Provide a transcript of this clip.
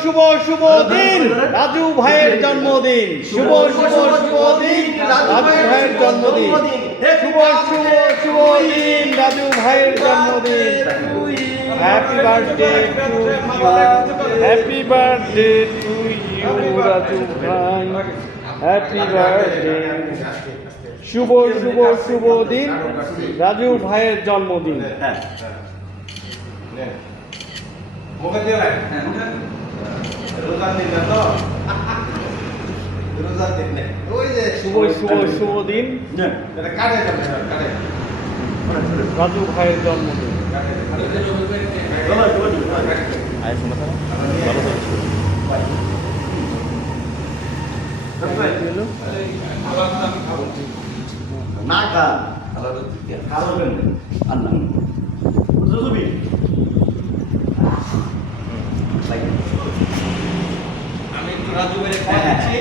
শুভ শুভ দিন রাজু ভাইয়ের জন্মদিন। শুভ শুভ শুভ দিন রাজু ভাইয়ের জন্মদিন। শুভ শুভ শুভ দিন রাজু ভাইয়ের জন্মদিন। Happy birthday to you, happy birthday to you Raju ভাই, হ্যাপি বার্থডে। শুভ শুভ শুভ দিন রাজু ভাইয়ের জন্মদিন। শুভ শুভ শুভ দিন রাজু ভাইয়ের জন্মদিন। আমি একটু রাজু ভাইয়ের খাওয়া দিচ্ছি।